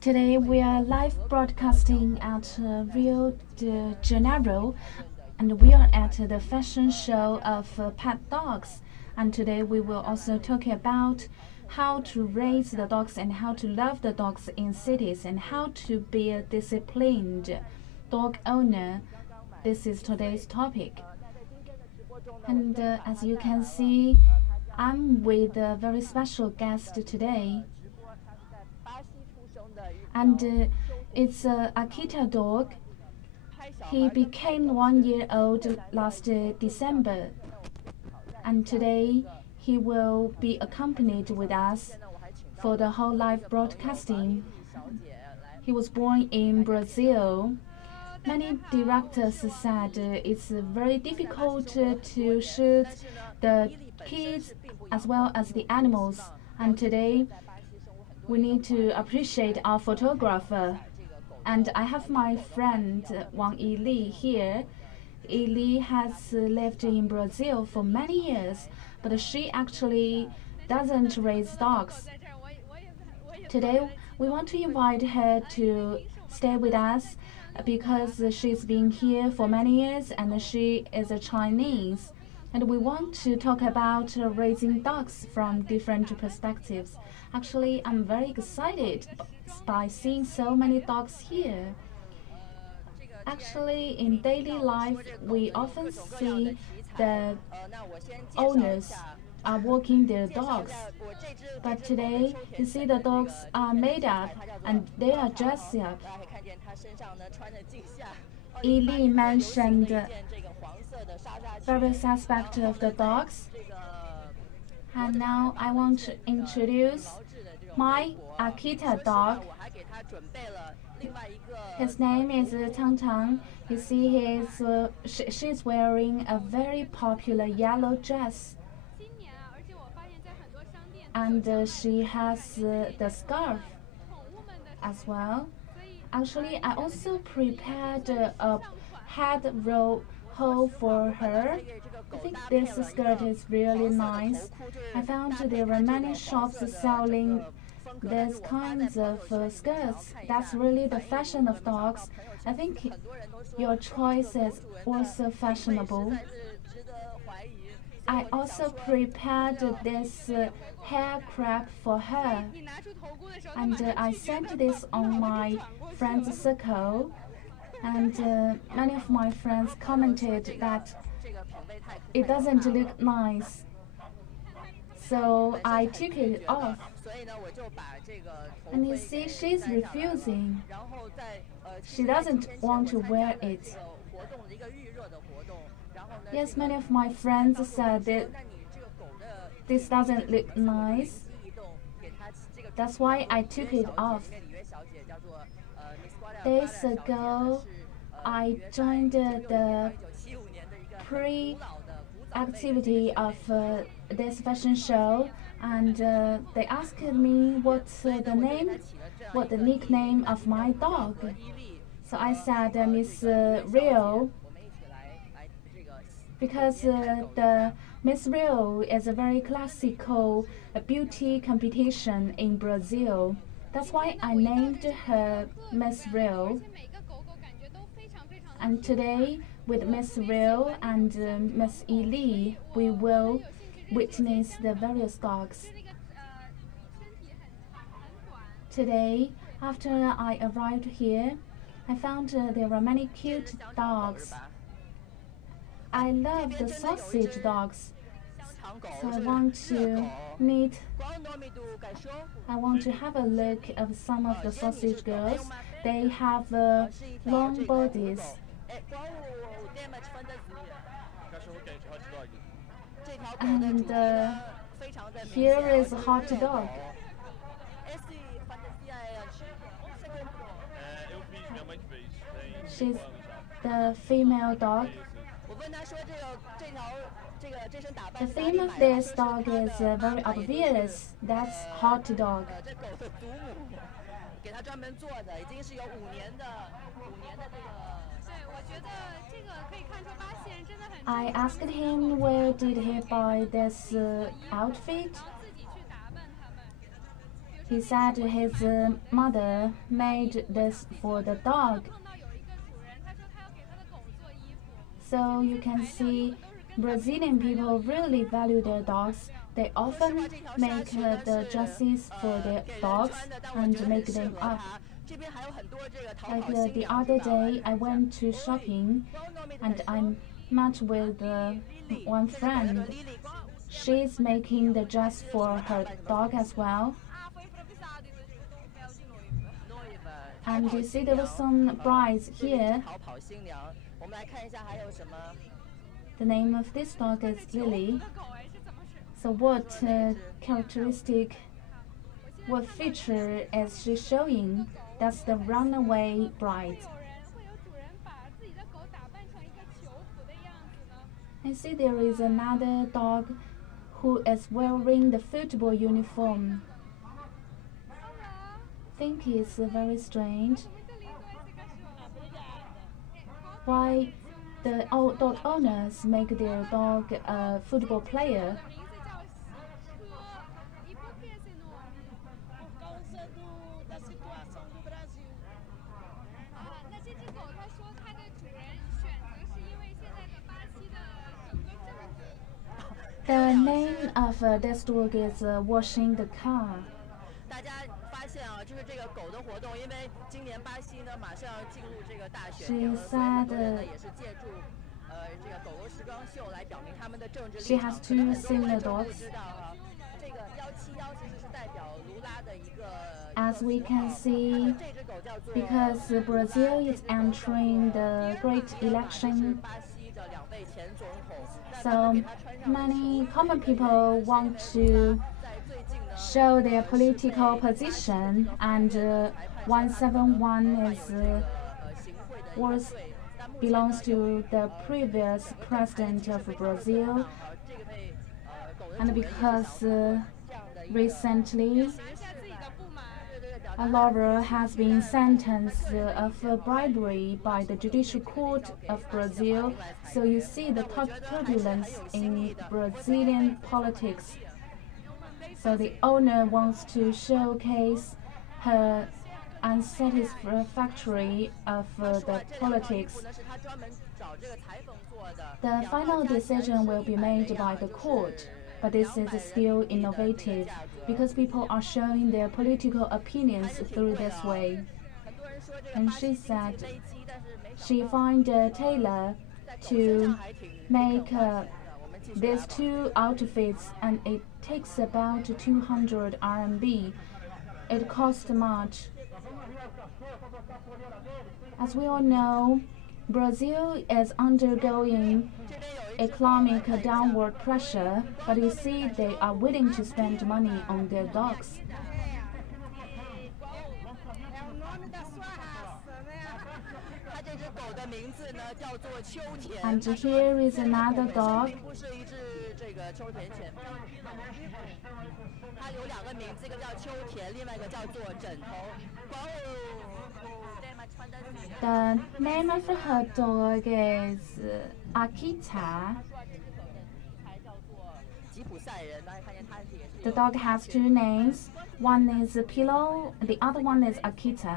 Today we are live broadcasting at Rio de Janeiro, and we are at the fashion show of pet dogs. And today we will also talk about how to raise the dogs and how to love the dogs in cities and how to be a disciplined dog owner. This is today's topic. And as you can see, I'm with a very special guest today. And it's a Akita dog. He became 1 year old last December. And today he will be accompanied with us for the whole live broadcasting. He was born in Brazil. Many directors said it's very difficult to shoot the kids as well as the animals. And today we need to appreciate our photographer. And I have my friend Wang Yili here. Yili has lived in Brazil for many years, but she actually doesn't raise dogs. Today we want to invite her to stay with us because she's been here for many years and she is a Chinese. And we want to talk about raising dogs from different perspectives. Actually, I'm very excited by seeing so many dogs here. Actually, in daily life, we often see the owners are walking their dogs. But today, you see the dogs are made up and they are dressed up. Ili mentioned various aspects of the dogs. And now I want to introduce my Akita dog. His name is Tang Tang. You see, she's wearing a very popular yellow dress. And she has the scarf as well. Actually, I also prepared a head roll hole for her. I think this skirt is really nice. I found there were many shops selling these kinds of skirts. That's really the fashion of dogs. I think your choice is also fashionable. I also prepared this hair crop for her. And I sent this on my friend's circle. And many of my friends commented that it doesn't look nice. So I took it off. And you see, she's refusing. She doesn't want to wear it. Yes, many of my friends said that this doesn't look nice. That's why I took it off. Days ago, I joined the pre-activity of this fashion show, and they asked me what's the nickname of my dog. So I said Miss Rio, because the Miss Rio is a very classical beauty competition in Brazil. That's why I named her Miss Rio. And today, with Miss Rio and Miss Yili, we will witness the various dogs. Today, after I arrived here, I found there were many cute dogs. I love the sausage dogs. So I want to have a look at some of the sausage girls. They have long bodies. And here is a hot dog. She's the female dog. The theme of this dog is very obvious. That's hot dog. I asked him where did he buy this outfit. He said his mother made this for the dog. So you can see Brazilian people really value their dogs. They often make the dresses for their dogs and make them up. Like the other day, I went to shopping and I met with one friend. She's making the dress for her dog as well. And you see there were some brides here. The name of this dog is Lily. So what characteristic, what feature is she showing? That's the runaway bride. I see there is another dog who is wearing the football uniform. I think it's very strange. Why the dog owners make their dog a football player? The name of this dog is washing the car. She said she has two similar dogs. As we can see, because Brazil is entering the great election, so many common people want to show their political position, and 171 belongs to the previous president of Brazil, and because recently a lawyer has been sentenced of bribery by the judicial court of Brazil. So you see the turbulence in Brazilian politics. So the owner wants to showcase her unsatisfactory of the politics. The final decision will be made by the court, but this is still innovative because people are showing their political opinions through this way. And she said she found a tailor to make these two outfits, and it takes about 200 RMB. It costs much. As we all know, Brazil is undergoing economic downward pressure, but you see they are willing to spend money on their dogs. And here is another dog. The name of her dog is Akita. The dog has two names. One is Pillow, the other one is Akita.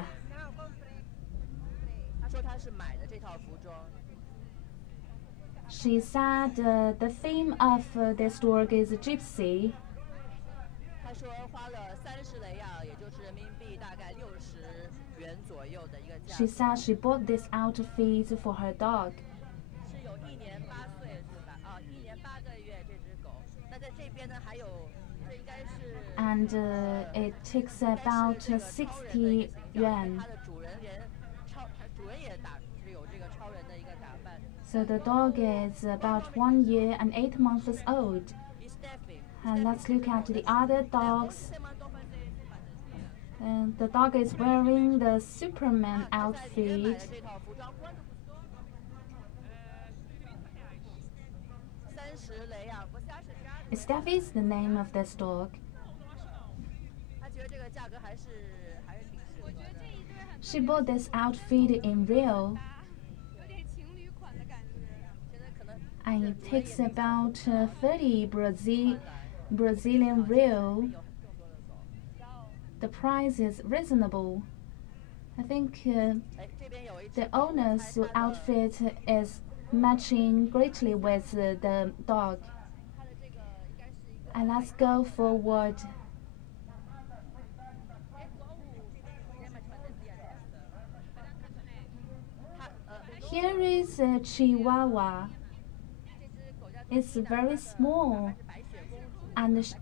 She said the theme of this dog is Gypsy. She said she bought this outfit for her dog. And it takes about 60 yuan. So the dog is about 1 year and 8 months old. And let's look at the other dogs. And the dog is wearing the Superman outfit. Steffi is the name of this dog. She bought this outfit in Rio. And it takes about 30 Brazilian real. the price is reasonable. I think the owner's outfit is matching greatly with the dog. And let's go forward. Here is a Chihuahua. It's very small and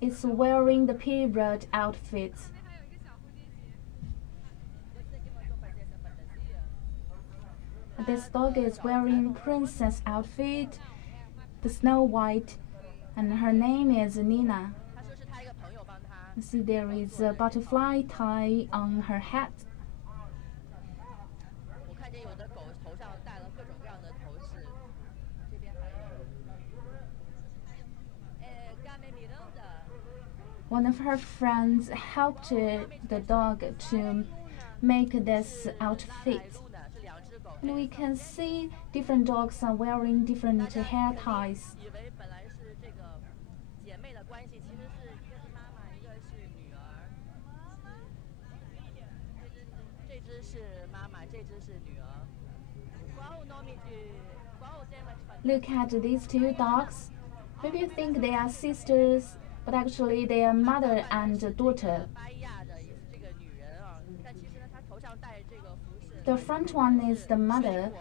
it's wearing the period outfit. This dog is wearing princess outfit, the Snow White, and her name is Nina. You see there is a butterfly tie on her head. One of her friends helped the dog to make this outfit. And we can see different dogs are wearing different hair ties. Look at these two dogs. Maybe you think they are sisters, but actually they are mother and daughter. The front one is the mother.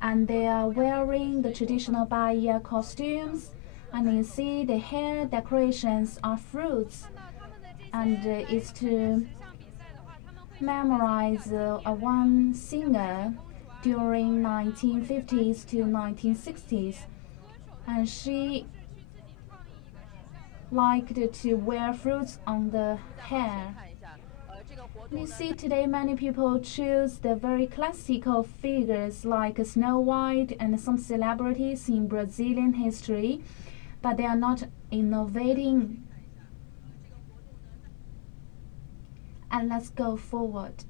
And they are wearing the traditional Bahia costumes. And you see the hair decorations are fruits. And it's to memorize one singer during 1950s to 1960s. And she liked to wear fruits on the hair. You see, today many people choose the very classical figures like Snow White and some celebrities in Brazilian history, but they are not innovating. And let's go forward.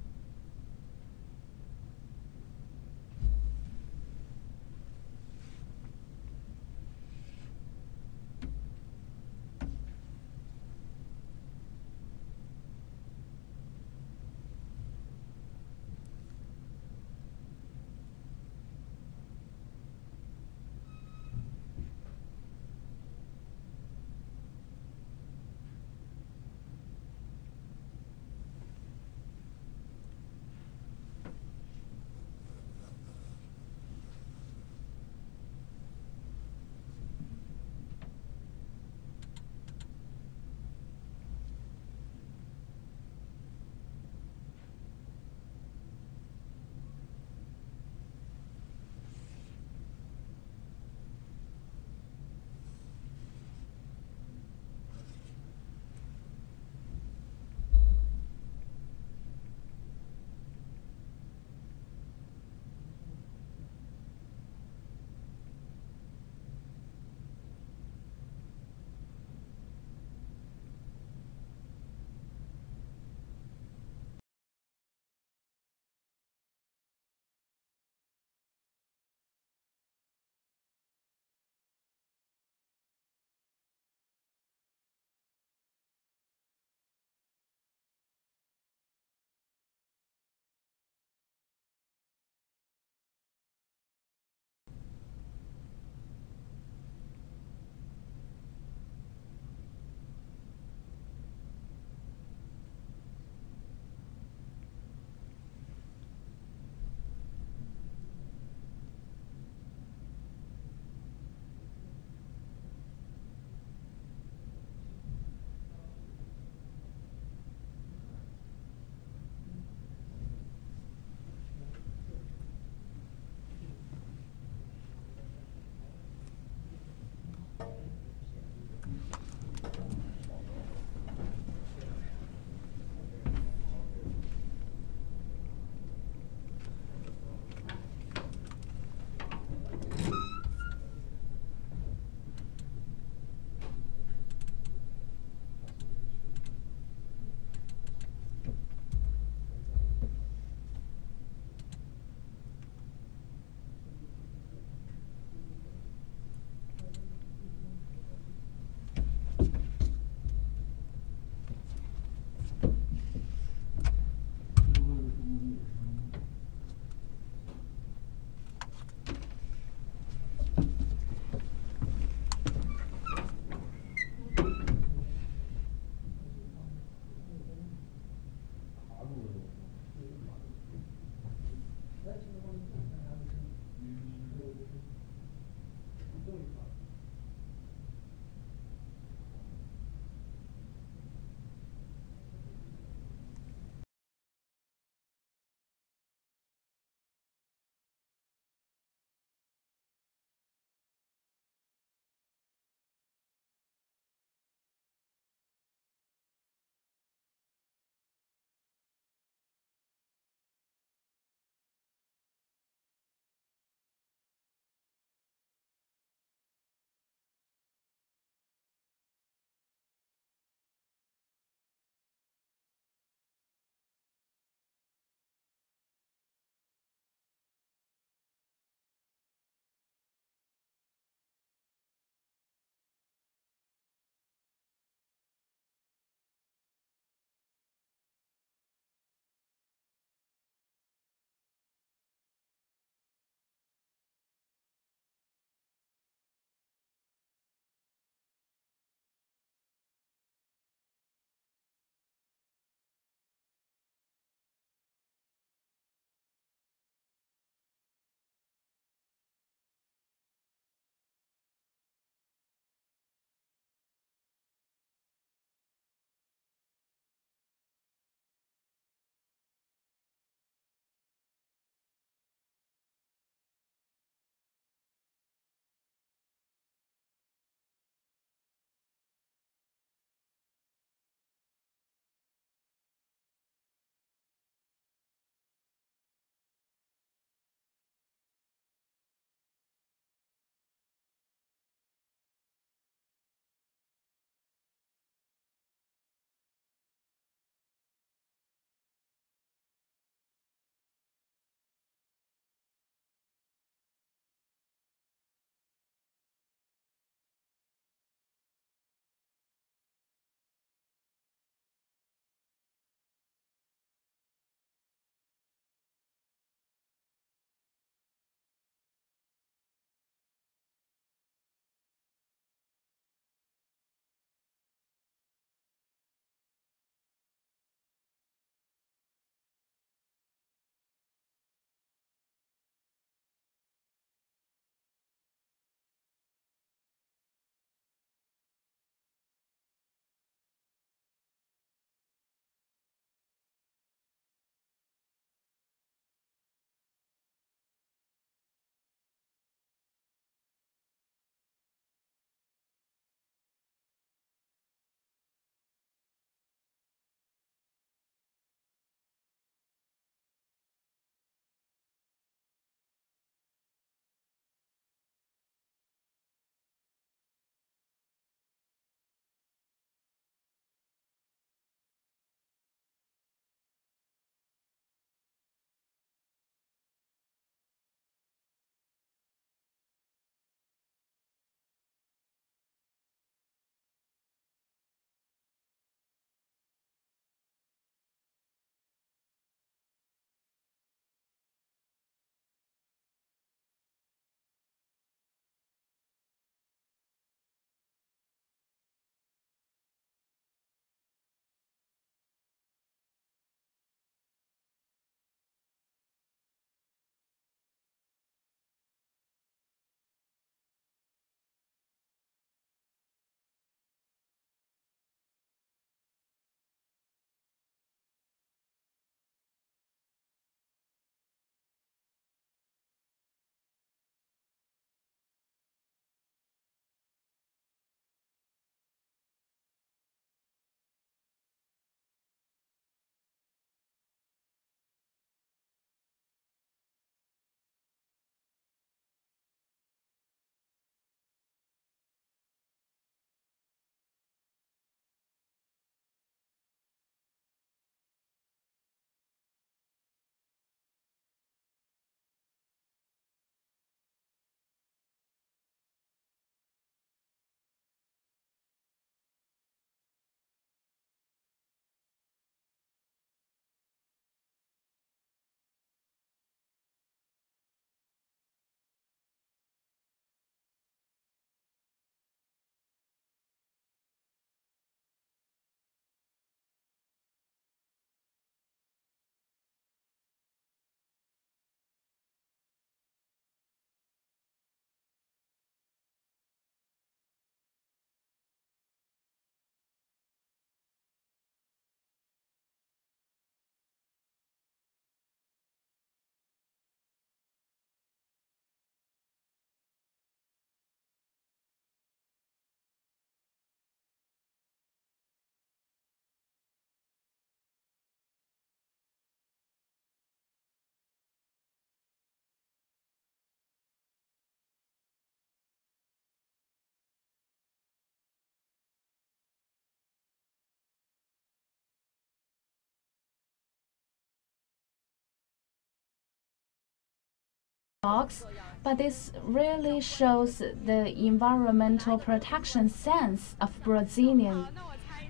dogs, but this really shows the environmental protection sense of Brazilian.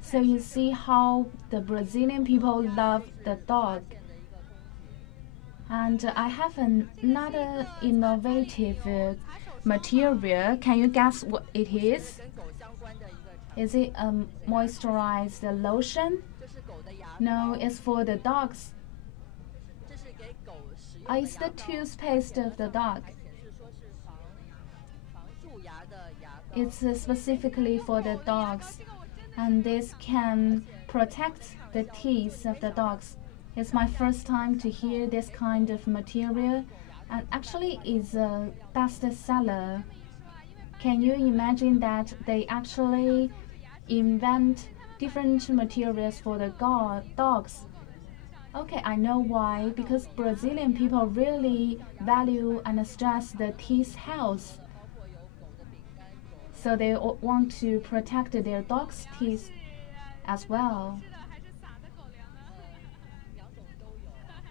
So you see how the Brazilian people love the dog. And I have another innovative material. Can you guess what it is? Is it a moisturized lotion? No, it's for the dogs. It's the toothpaste of the dog. It's specifically for the dogs, and this can protect the teeth of the dogs. It's my first time to hear this kind of material, and actually it's a bestseller. Can you imagine that they actually invent different materials for the dogs? Okay, I know why. Because Brazilian people really value and stress the teeth health. So they want to protect their dog's teeth as well.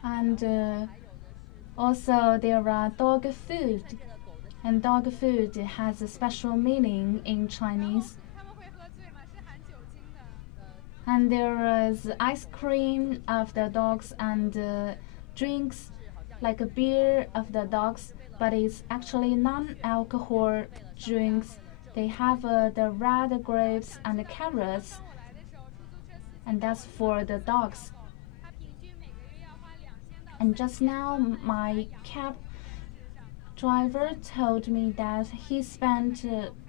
And also there are dog food. And dog food has a special meaning in Chinese. And there is ice cream of the dogs and drinks like a beer of the dogs, but it's actually non-alcohol drinks. They have the red grapes and the carrots, and that's for the dogs. And just now, my cab driver told me that he spent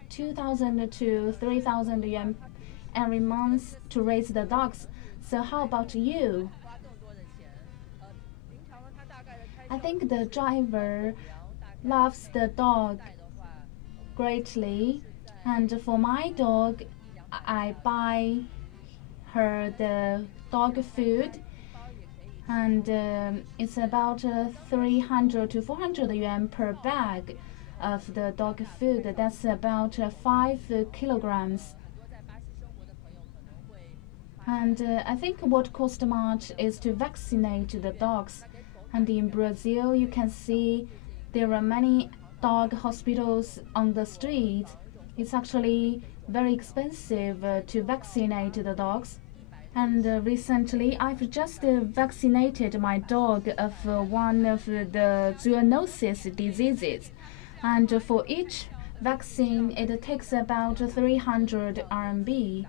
2,000 to 3,000 yuan every month to raise the dogs. So how about you? I think the driver loves the dog greatly, and for my dog, I buy her the dog food, and it's about 300 to 400 yuan per bag of the dog food. That's about 5 kilograms. And I think what costs much is to vaccinate the dogs. And in Brazil, you can see there are many dog hospitals on the street. It's actually very expensive to vaccinate the dogs. And recently, I've just vaccinated my dog of one of the zoonosis diseases. And for each vaccine, it takes about 300 RMB.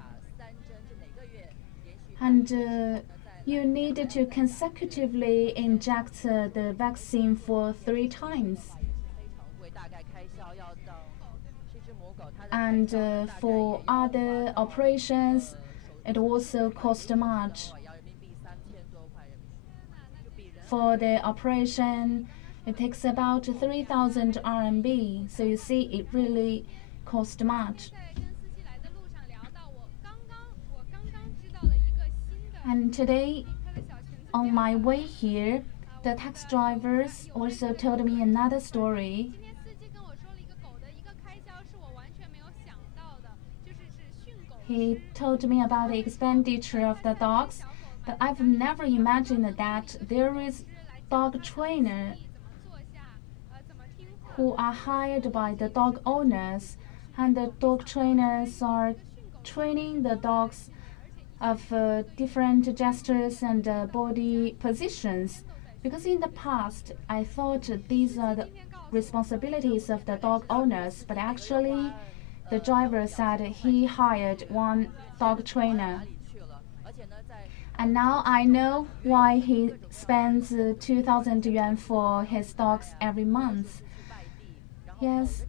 And you need to consecutively inject the vaccine for 3 times. And for other operations, it also costs much. For the operation, it takes about 3,000 RMB. So you see, it really costs much. And today, on my way here, the taxi drivers also told me another story. He told me about the expenditure of the dogs, but I've never imagined that there is dog trainer who are hired by the dog owners, and the dog trainers are training the dogs of different gestures and body positions. Because in the past, I thought these are the responsibilities of the dog owners, but actually the driver said he hired one dog trainer. And now I know why he spends 2,000 yuan for his dogs every month. Yes,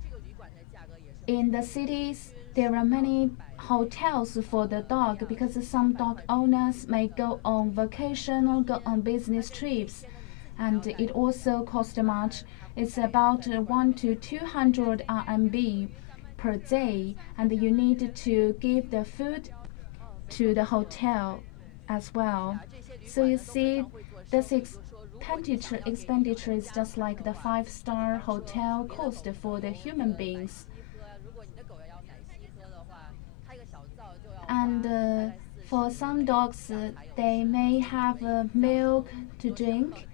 in the cities, there are many hotels for the dog because some dog owners may go on vacation or go on business trips, and it also costs much. It's about 100 to 200 RMB per day, and you need to give the food to the hotel as well. So you see, this expenditure is just like the 5-star hotel cost for the human beings. And for some dogs, they may have milk to drink,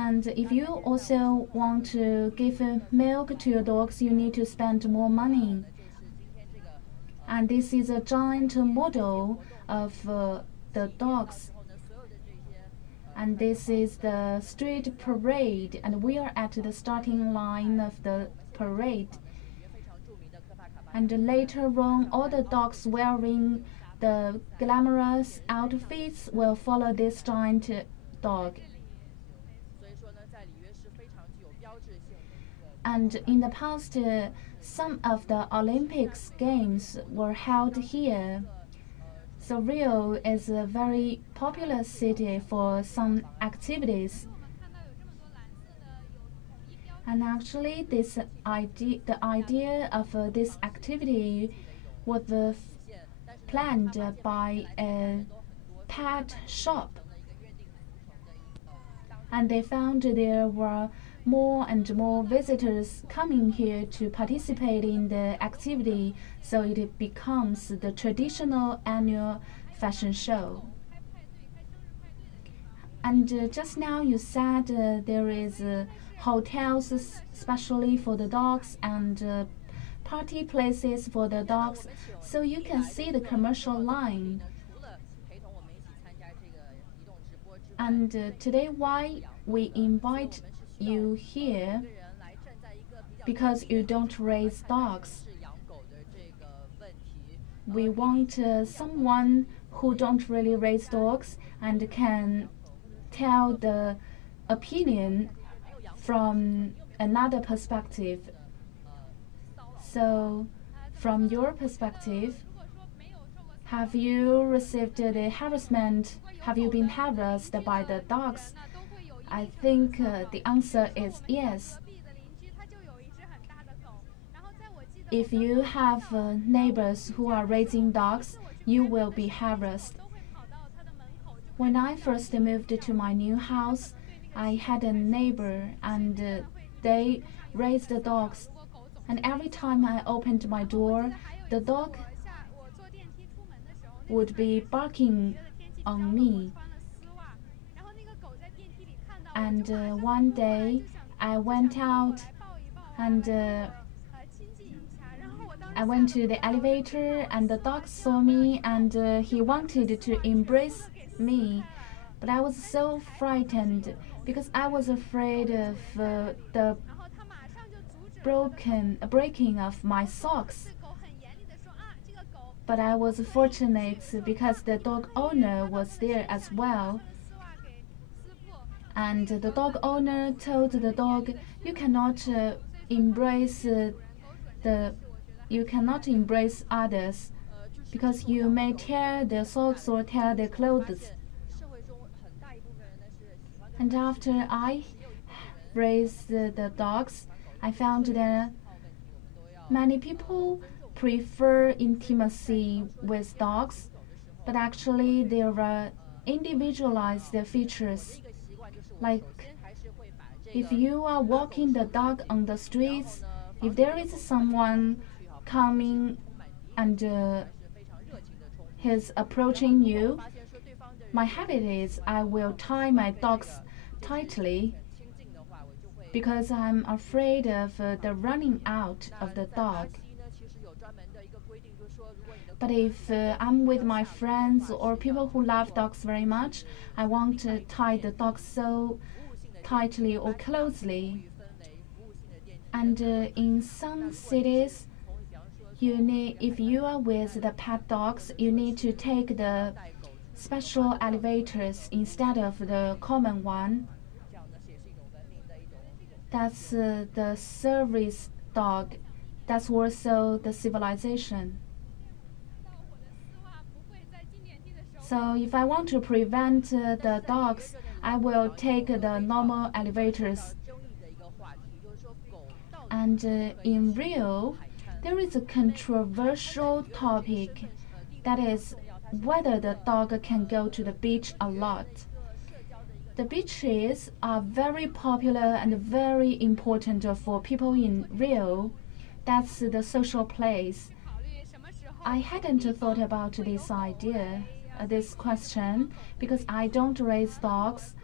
And if you also want to give milk to your dogs, you need to spend more money. And this is a giant model of the dogs. And this is the street parade, and we are at the starting line of the parade. And later on, all the dogs wearing the glamorous outfits will follow this giant dog. And in the past, some of the Olympics games were held here. So Rio is a very popular city for some activities. And actually, the idea of this activity was planned by a pet shop. And they found there were more and more visitors coming here to participate in the activity, so it becomes the traditional annual fashion show. And just now you said there is hotels especially for the dogs and party places for the dogs, so you can see the commercial line. And today why we invite you here, because you don't raise dogs. We want someone who don't really raise dogs and can tell the opinion from another perspective. So, from your perspective, have you received the harassment? Have you been harassed by the dogs? I think the answer is yes. If you have neighbors who are raising dogs, you will be harassed. When I first moved to my new house, I had a neighbor and they raised the dogs. And every time I opened my door, the dog would be barking on me. And one day I went out and I went to the elevator and the dog saw me and he wanted to embrace me. But I was so frightened because I was afraid of the breaking of my socks. But I was fortunate because the dog owner was there as well. And the dog owner told the dog, you cannot embrace others because you may tear their socks or tear their clothes. And after I raised the dogs, I found that many people prefer intimacy with dogs, but actually there are individualized features. Like if you are walking the dog on the streets, if there is someone coming and he's approaching you, my habit is I will tie my dogs tightly because I'm afraid of the running out of the dog. But if I'm with my friends or people who love dogs very much, I won't tie the dog so tightly or closely. And in some cities, if you are with the pet dogs, you need to take the special elevators instead of the common one. That's the service dog. That's also the civilization. So if I want to prevent the dogs, I will take the normal elevators. And in Rio, there is a controversial topic, that is whether the dog can go to the beach a lot. The beaches are very popular and very important for people in Rio. That's the social place. I hadn't thought about this idea, this question, because I don't raise dogs.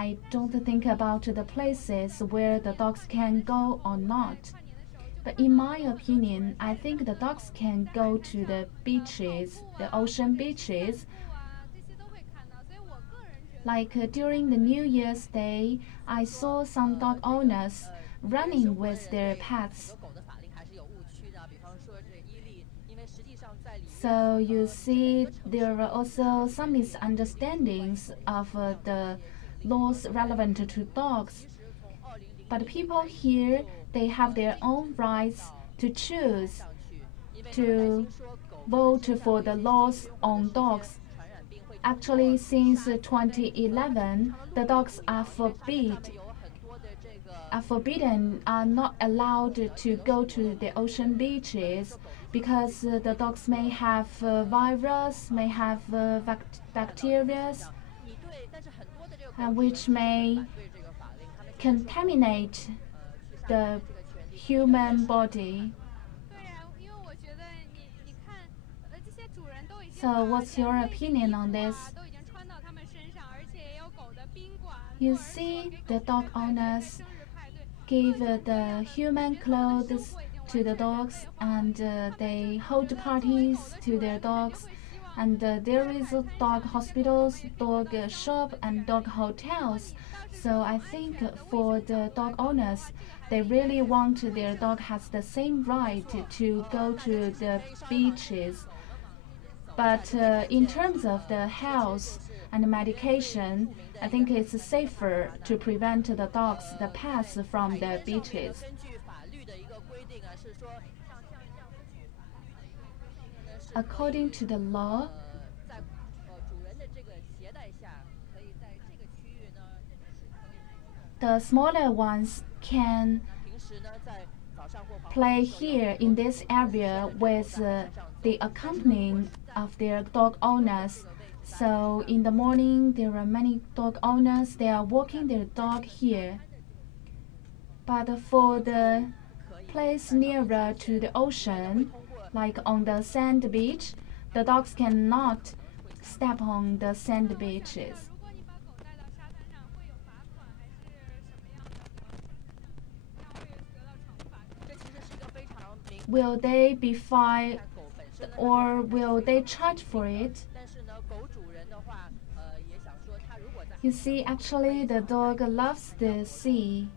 I don't think about the places where the dogs can go or not. But in my opinion, I think the dogs can go to the beaches, the ocean beaches. Like during the New Year's Day, I saw some dog owners running with their pets. So you see, there are also some misunderstandings of the laws relevant to dogs. But people here, they have their own rights to choose to vote for the laws on dogs. Actually, since 2011, the dogs are forbidden, are not allowed to go to the ocean beaches because the dogs may have virus, may have bacteria, which may contaminate the human body. So what's your opinion on this? You see, the dog owners give the human clothes to the dogs, and they hold parties to their dogs. And there is a dog hospitals, dog shop, and dog hotels. So I think for the dog owners, they really want their dog has the same right to go to the beaches. But in terms of the health and medication, I think it's safer to prevent the dogs, the pets, from the beaches. According to the law, the smaller ones can play here in this area with the accompanying of their dog owners. So in the morning, there are many dog owners. They are walking their dog here. But for the place nearer to the ocean, like on the sand beach, the dogs cannot step on the sand beaches. Will they be fined or will they charge for it? You see, actually, the dog loves the sea.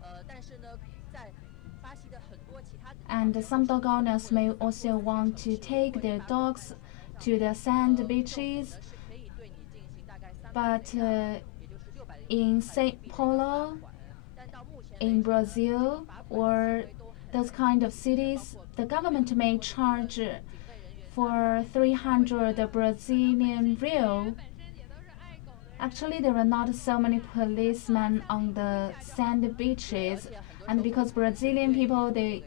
And some dog owners may also want to take their dogs to the sand beaches. But in Sao Paulo, in Brazil, or those kind of cities, the government may charge for 300 Brazilian real. Actually, there are not so many policemen on the sand beaches, and because Brazilian people, they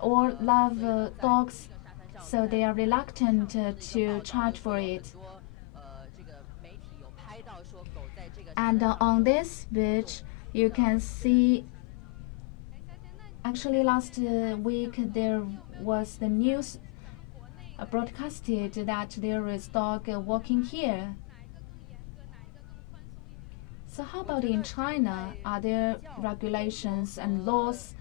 all love dogs, so they are reluctant to charge for it. And on this beach, you can see, actually last week there was the news broadcasted that there is dog walking here. So how about in China? Are there regulations and laws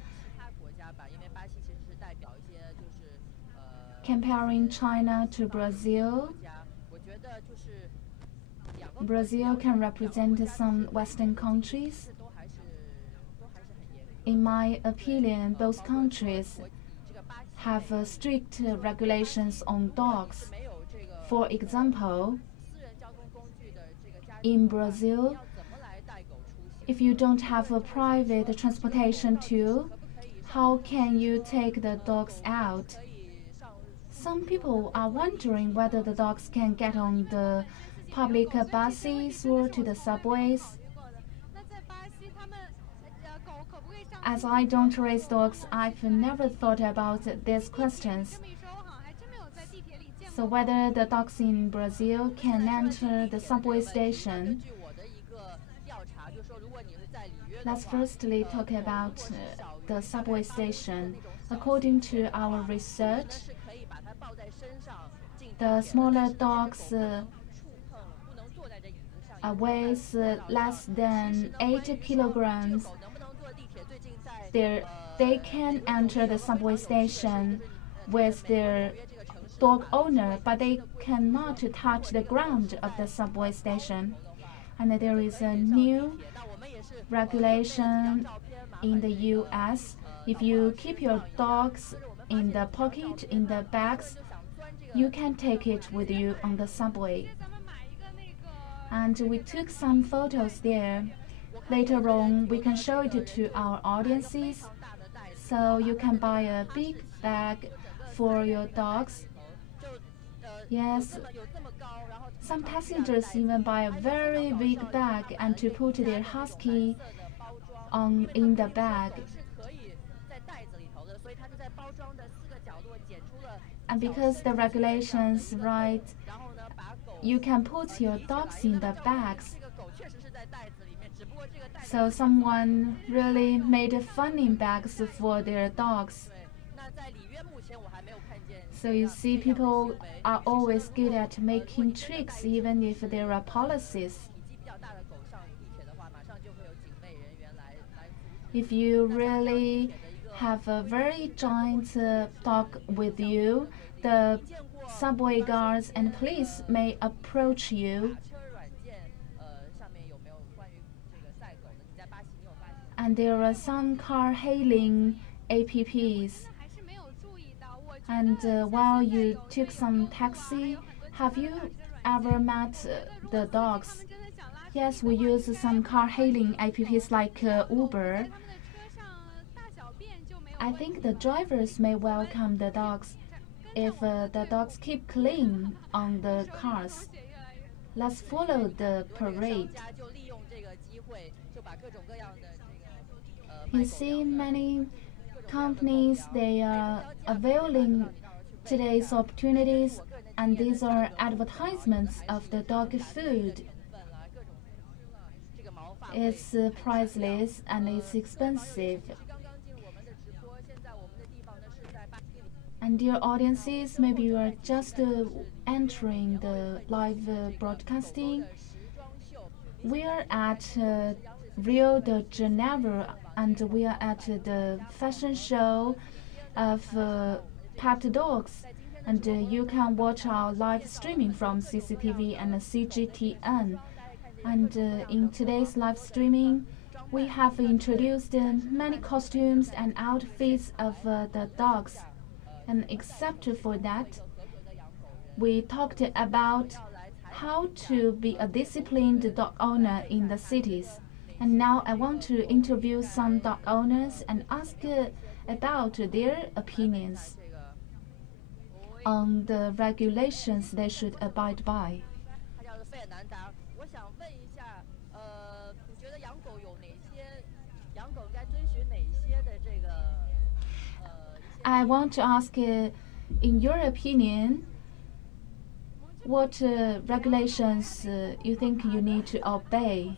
comparing China to Brazil? Brazil can represent some Western countries. In my opinion, both countries have strict regulations on dogs. For example, in Brazil, if you don't have a private transportation tool, how can you take the dogs out? Some people are wondering whether the dogs can get on the public buses or to the subways. As I don't raise dogs, I've never thought about these questions. So whether the dogs in Brazil can enter the subway station. Let's firstly talk about the subway station. According to our research, the smaller dogs weighs less than 8 kilograms, they can enter the subway station with their dog owner, but they cannot touch the ground of the subway station. And there is a new regulation in the US. If you keep your dogs in the pocket, in the bags, you can take it with you on the subway. And we took some photos there. Later on, we can show it to our audiences. So you can buy a big bag for your dogs. Yes, some passengers even buy a very big bag and to put their husky in the bag. And because the regulations right, you can put your dogs in the bags. So someone really made funny bags for their dogs. So you see, people are always good at making tricks, even if there are policies. If you really have a very giant dog with you, the subway guards and police may approach you. And there are some car hailing apps. And while you took some taxi, have you ever met the dogs? Yes, we use some car hailing apps like Uber. I think the drivers may welcome the dogs if the dogs keep clean on the cars. Let's follow the parade. You see, many companies, they are availing today's opportunities, and these are advertisements of the dog food. It's priceless and it's expensive. And dear audiences, maybe you are just entering the live broadcasting. We are at Rio de Janeiro, and we are at the fashion show of pet dogs. And you can watch our live streaming from CCTV and CGTN. And in today's live streaming, we have introduced many costumes and outfits of the dogs. And except for that, we talked about how to be a disciplined dog owner in the cities. And now I want to interview some dog owners and ask about their opinions on the regulations they should abide by. I want to ask, in your opinion, what regulations you think you need to obey?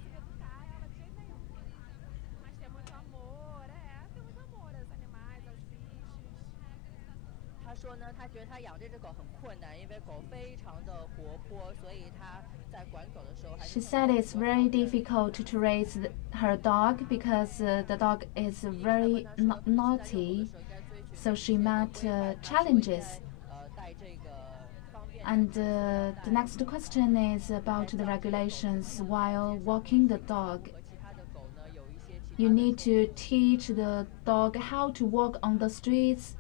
She said it's very difficult to raise her dog because the dog is very naughty, so she met challenges. And the next question is about the regulations while walking the dog. You need to teach the dog how to walk on the streets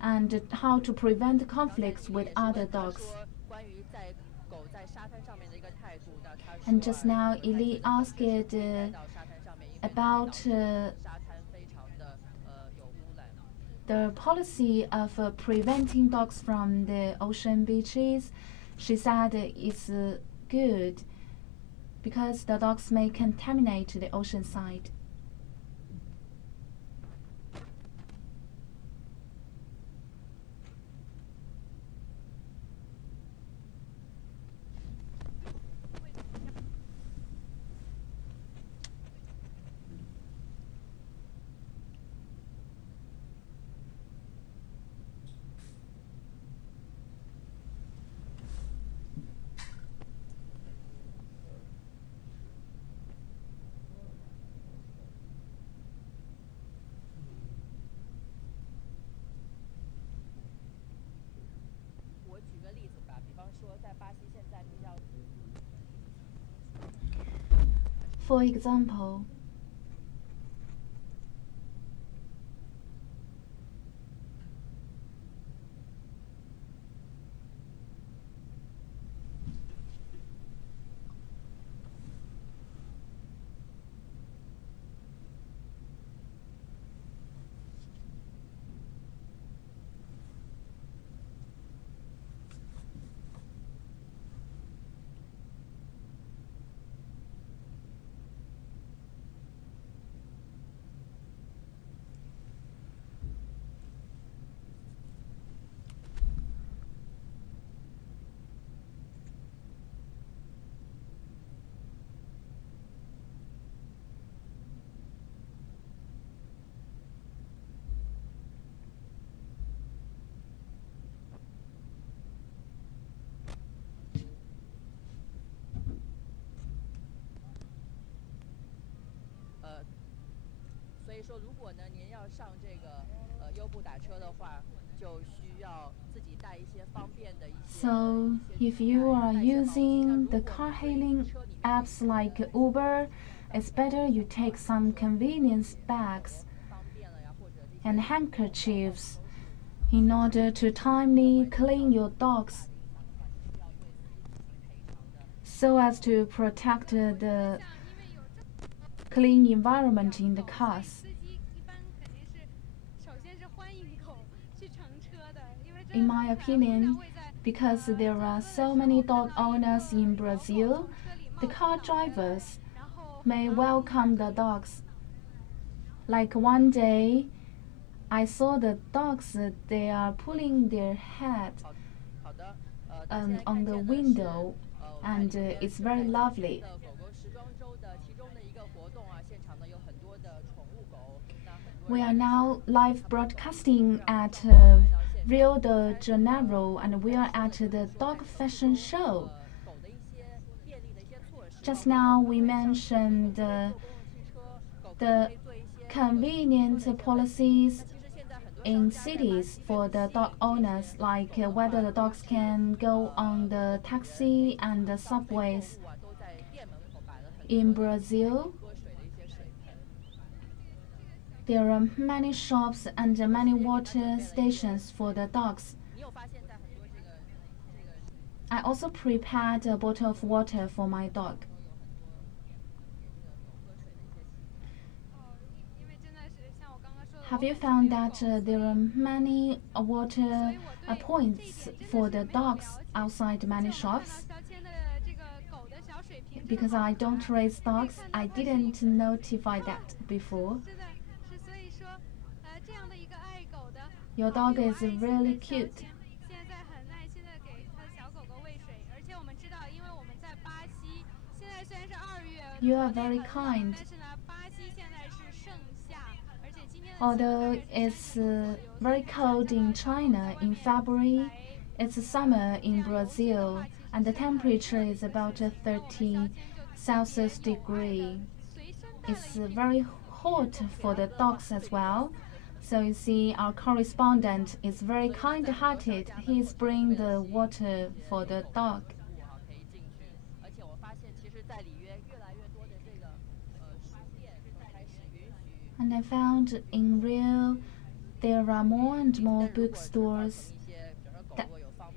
and how to prevent conflicts with other dogs. And just now, Eli asked about the policy of preventing dogs from the ocean beaches. She said it's good because the dogs may contaminate the ocean side. For example, so if you are using the car-hailing apps like Uber, it's better you take some convenience bags and handkerchiefs in order to timely clean your dogs so as to protect the clean environment in the cars. In my opinion, because there are so many dog owners in Brazil, the car drivers may welcome the dogs. Like one day, I saw the dogs, they are pulling their head on the window, and it's very lovely. We are now live broadcasting at Rio de Janeiro, and we are at the dog fashion show. Just now we mentioned the convenient policies in cities for the dog owners, like whether the dogs can go on the taxi and the subways. In Brazil, there are many shops and many water stations for the dogs. I also prepared a bottle of water for my dog. Have you found that there are many water points for the dogs outside many shops? Because I don't raise dogs, I didn't notify that before. Your dog is really cute. You are very kind. Although it's very cold in China in February, it's summer in Brazil, and the temperature is about 30 Celsius degree. It's very hot for the dogs as well. So you see, our correspondent is very kind-hearted. He's bringing the water for the dog. And I found in Rio there are more and more bookstores that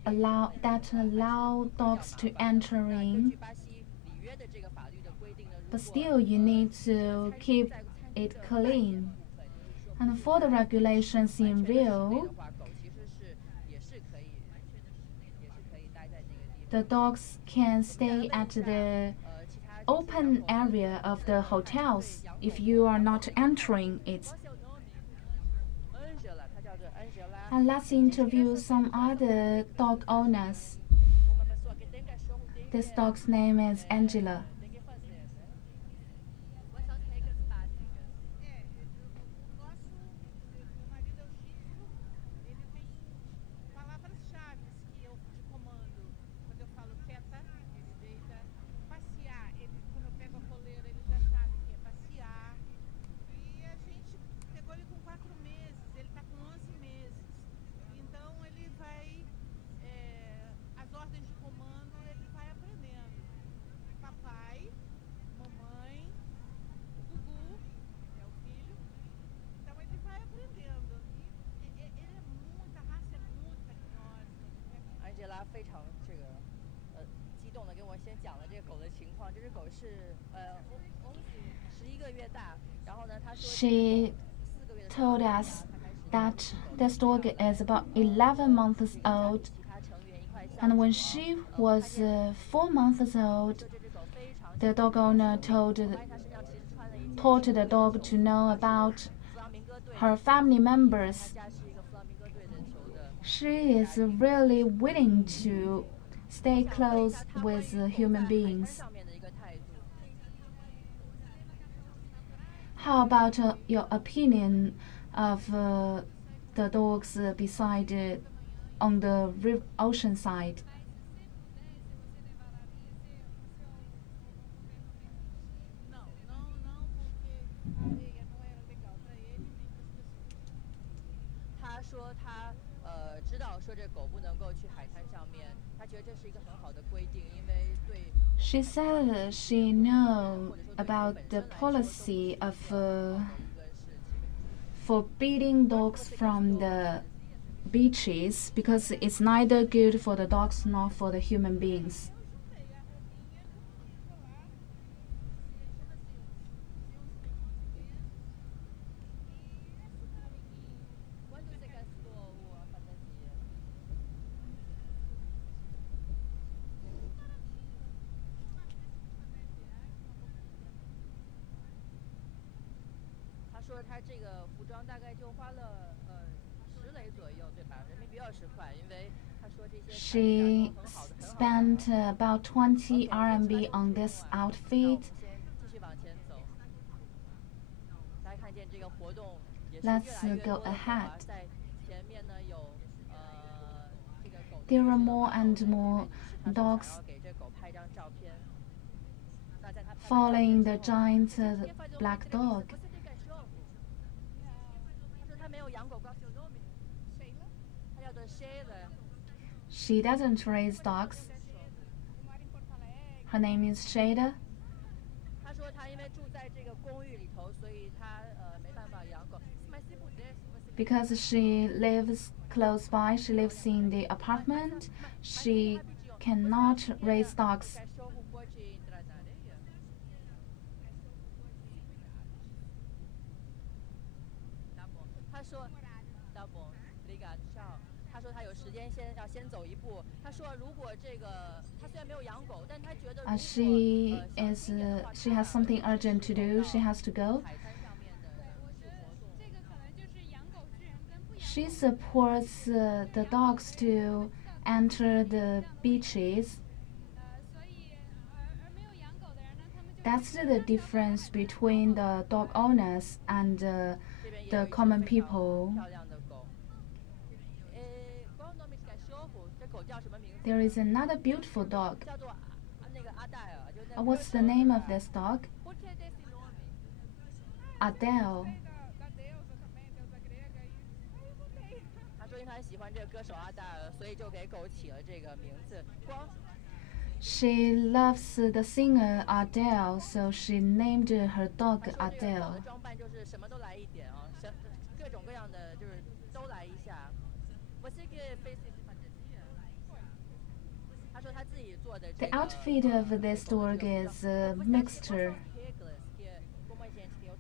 allow dogs to enter in. But still, you need to keep it clean. And for the regulations in Rio, the dogs can stay at the open area of the hotels if you are not entering it. And let's interview some other dog owners. This dog's name is Angela. She told us that this dog is about 11 months old, and when she was 4 months old, the dog owner taught the dog to know about her family members. She is really willing to stay close with human beings. How about your opinion of the dogs beside on the ocean side? She said she knows about the policy of forbidding dogs from the beaches because it's neither good for the dogs nor for the human beings. She spent about 20 RMB on this outfit. Let's go ahead. There are more and more dogs following the giant black dog. She doesn't raise dogs. Her name is Shada. Because she lives close by, she lives in the apartment, she cannot raise dogs. She has something urgent to do. She has to go. She supports the dogs to enter the beaches. That's the difference between the dog owners and the common people. There is another beautiful dog. What's the name of this dog? Adele. She loves the singer Adele, so she named her dog Adele. The outfit of this dog is a mixture.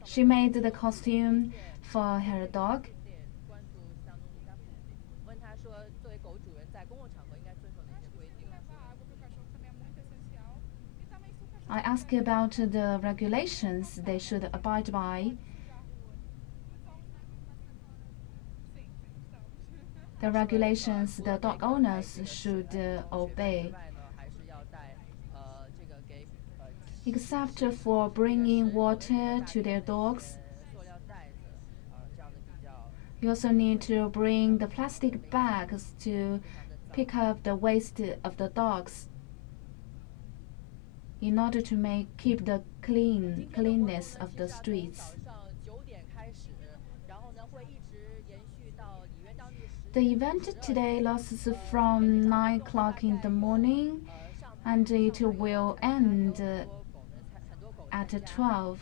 She made the costume for her dog. I asked about the regulations they should abide by. The regulations the dog owners should obey, except for bringing water to their dogs. You also need to bring the plastic bags to pick up the waste of the dogs in order to keep the cleanness of the streets. The event today lasts from 9 o'clock in the morning and it will end at 12.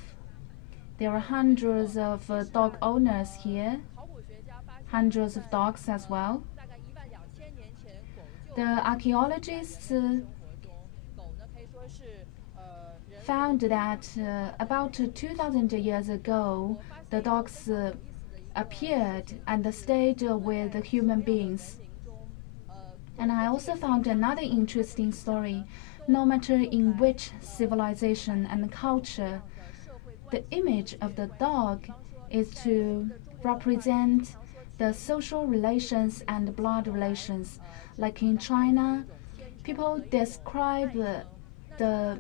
There are hundreds of dog owners here, hundreds of dogs as well. The archaeologists found that about 2,000 years ago, the dogs appeared and stayed with the human beings. And I also found another interesting story. No matter in which civilization and culture, the image of the dog is to represent the social relations and blood relations. Like in China, people describe the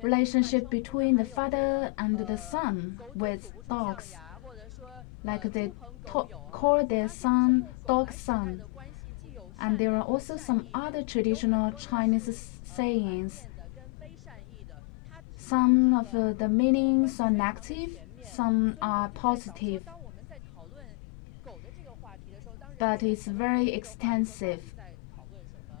relationship between the father and the son with dogs. Like they call their son dog son. And there are also some other traditional Chinese sayings. Some of the meanings are negative, some are positive. But it's very extensive.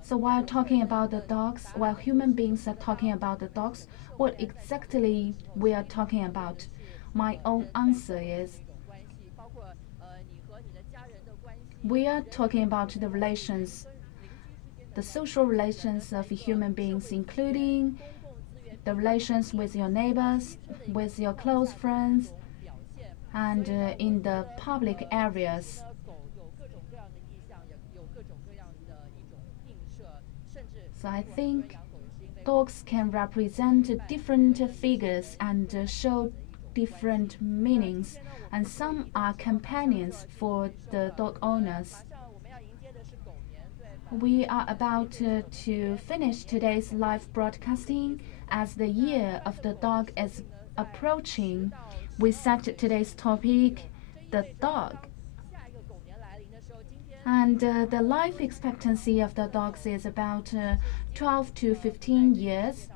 So while talking about the dogs, while human beings are talking about the dogs, what exactly we are talking about? My own answer is we are talking about the relations, the social relations of human beings, including the relations with your neighbors, with your close friends, and in the public areas. So I think dogs can represent different figures and show different meanings, and some are companions for the dog owners. We are about to finish today's live broadcasting. As the year of the dog is approaching, we set today's topic, the dog. And the life expectancy of the dogs is about 12 to 15 years.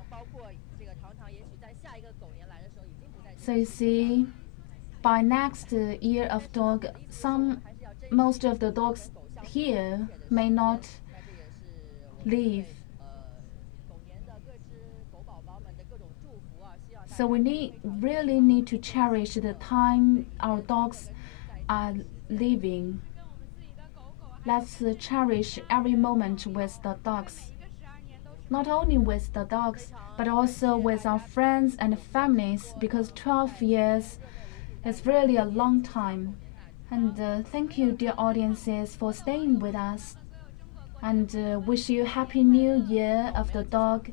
So you see, by next year of dog, most of the dogs here may not live. So we really need to cherish the time our dogs are living. Let's cherish every moment with the dogs. Not only with the dogs, but also with our friends and families, because 12 years is really a long time. And thank you, dear audiences, for staying with us. And wish you Happy New Year of the dog.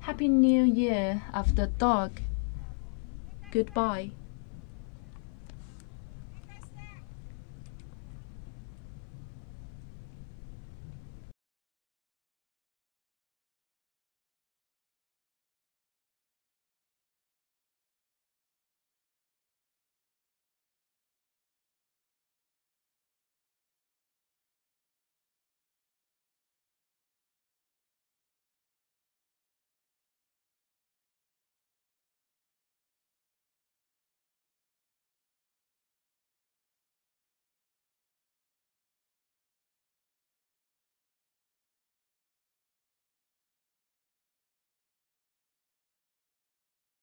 Happy New Year of the dog. Goodbye.